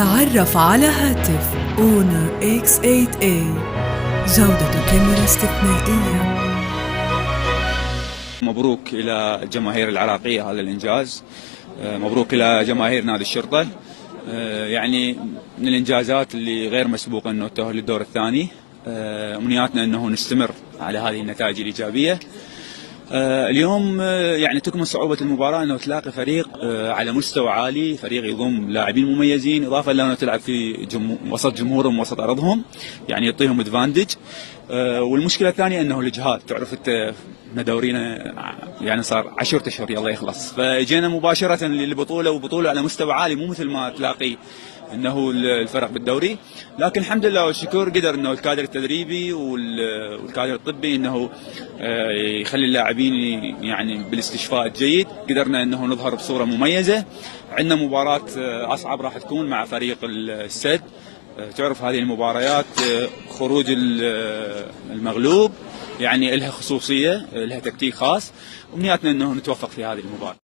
تعرف على هاتف اونر X8A، جودة كاميرا استثنائية. مبروك إلى الجماهير العراقية هذا الإنجاز، مبروك إلى جماهير نادي الشرطة. يعني من الإنجازات اللي غير مسبوقة أنه التأهل للدور الثاني. أمنياتنا أنه نستمر على هذه النتائج الإيجابية. اليوم يعني تكمن صعوبة المباراة أنه تلاقي فريق على مستوى عالي، فريق يضم لاعبين مميزين، إضافة إلى أنه تلعب في وسط جمهورهم وسط أرضهم، يعني يعطيهم ادفانتج. والمشكلة الثانية أنه الإجهاد، تعرف أنت دورينا يعني صار 10 أشهر يلا يخلص، فجينا مباشرة للبطولة، وبطولة على مستوى عالي، مو مثل ما تلاقي انه الفرق بالدوري. لكن الحمد لله والشكر قدر انه الكادر التدريبي والكادر الطبي انه يخلي اللاعبين يعني بالاستشفاء الجيد. قدرنا انه نظهر بصورة مميزة. عندنا مباراة اصعب راح تكون مع فريق السد. تعرف هذه المباريات خروج المغلوب يعني لها خصوصية، لها تكتيك خاص. امنياتنا انه نتوفق في هذه المباراة.